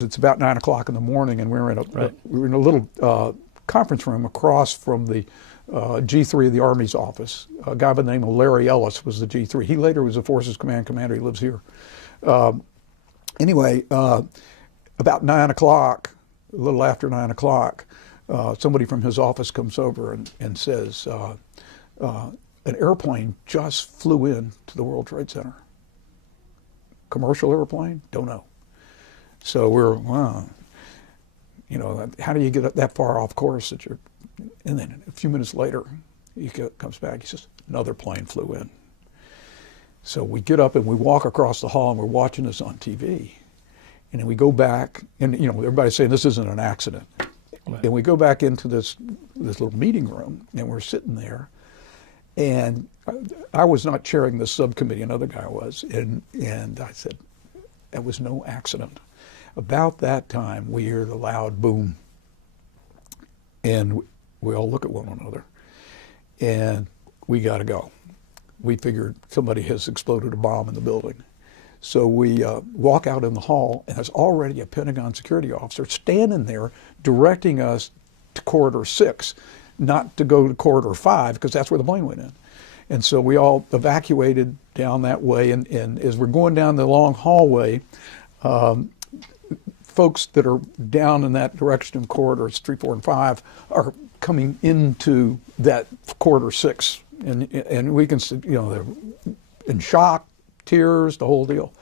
It's about 9 o'clock in the morning, and we were in a little conference room across from the G3 of the Army's office. A guy by the name of Larry Ellis was the G3. He later was a Forces Command Commander. He lives here. Anyway, about 9 o'clock, a little after 9 o'clock, somebody from his office comes over and says, an airplane just flew in to the World Trade Center. Commercial airplane? Don't know. So we're, wow, you know, how do you get that far off course that you're, and then a few minutes later, he comes back, he says, another plane flew in. So we get up and we walk across the hall and we're watching this on TV. And then we go back, and you know, everybody's saying this isn't an accident. Right. And we go back into this little meeting room, and we're sitting there, and I was not chairing the subcommittee, another guy was, and I said, that was no accident. About that time, we hear the loud boom, and we all look at one another, and we got to go. We figured somebody has exploded a bomb in the building. So we walk out in the hall, and there's already a Pentagon security officer standing there directing us to Corridor 6, not to go to Corridor 5, because that's where the plane went in. And so we all evacuated down that way, and as we're going down the long hallway, folks that are down in that direction in corridors 3, 4, and 5 are coming into that corridor 6, and we can see, you know, they're in shock, tears, the whole deal.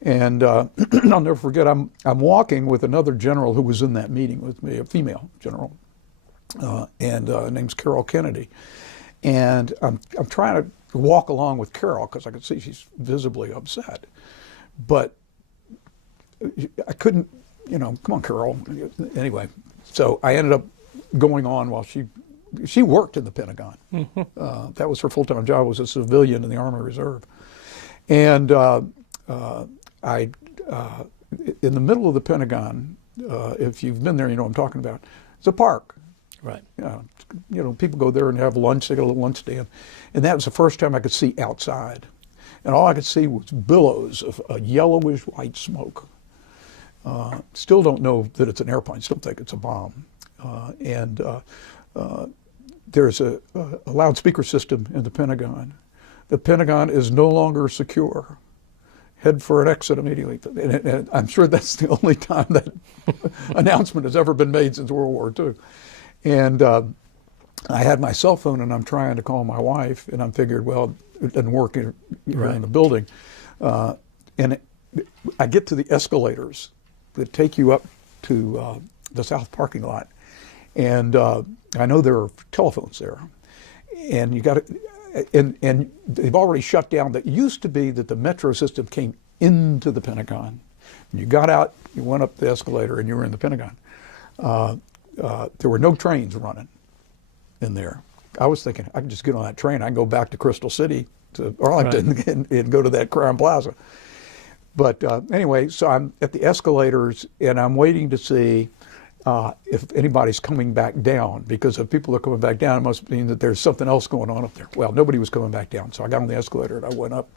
And I'll never forget, I'm walking with another general who was in that meeting with me, a female general, and her name's Carol Kennedy. And I'm trying to walk along with Carol because I could see she's visibly upset, but I couldn't, you know, come on, Carol. Anyway, so I ended up going on while she worked in the Pentagon. Mm-hmm. That was her full-time job, was a civilian in the Army Reserve. And in the middle of the Pentagon, if you've been there, you know what I'm talking about, it's a park. Right. You know, people go there and have lunch, they got a little lunch stand. And that was the first time I could see outside. And all I could see was billows of a yellowish white smoke. Still don't know that it's an airplane, still think it's a bomb. There's a loudspeaker system in the Pentagon. The Pentagon is no longer secure. Head for an exit immediately. And I'm sure that's the only time that announcement has ever been made since World War II. And I had my cell phone, and I'm trying to call my wife, and I figured, well, it doesn't work in the building. And I get to the escalators that take you up to the south parking lot, and I know there are telephones there, and you got to. And they've already shut down. That used to be that the metro system came into the Pentagon. And you got out, you went up the escalator, and you were in the Pentagon. There were no trains running in there. I was thinking, I can just get on that train. I can go back to Crystal City, to Arlington, right, and go to that Crown Plaza. But anyway, so I'm at the escalators, and I'm waiting to see if anybody's coming back down, because if people are coming back down, it must mean that there's something else going on up there. Well, nobody was coming back down, so I got on the escalator and I went up,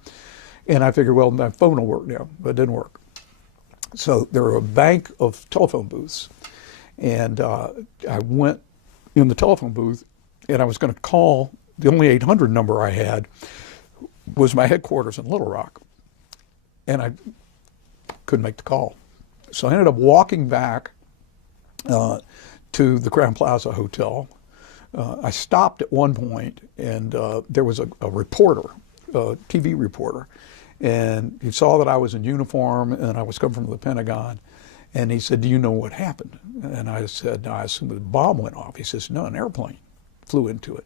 and I figured, well, my phone will work now, but it didn't work. So there were a bank of telephone booths, and I went in the telephone booth, and I was going to call. The only 800 number I had was my headquarters in Little Rock, and I couldn't make the call. So I ended up walking back to the Crown Plaza Hotel. I stopped at one point, and there was a reporter, a TV reporter, and he saw that I was in uniform and I was coming from the Pentagon, and he said, "Do you know what happened?" And I said, "No, I assume the bomb went off." He says, "No, an airplane flew into it."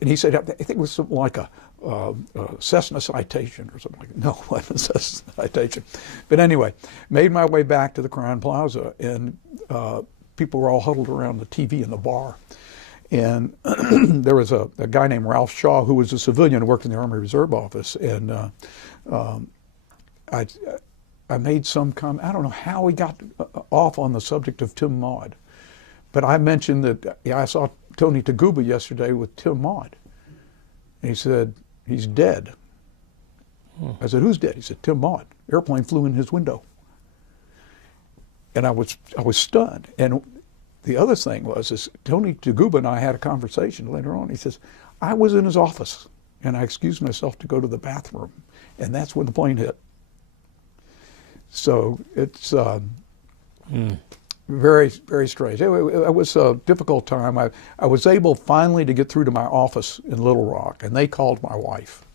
And he said, "I think it was something like a Cessna Citation or something like that." No, it wasn't a Cessna Citation. But anyway, made my way back to the Crown Plaza, and people were all huddled around the TV in the bar. And there was a guy named Ralph Shaw, who was a civilian who worked in the Army Reserve Office. And I made some comment. I don't know how we got off on the subject of Tim Maude, but I mentioned that I saw Tony Taguba yesterday with Tim Maude. And he said, "He's dead." I said, "Who's dead?" He said, "Tim Maude. Airplane flew in his window." And I was stunned. And the other thing was, is Tony Taguba and I had a conversation later on. He says, I was in his office, and I excused myself to go to the bathroom, and that's when the plane hit. So it's very, very strange. It was a difficult time. I was able finally to get through to my office in Little Rock, and they called my wife.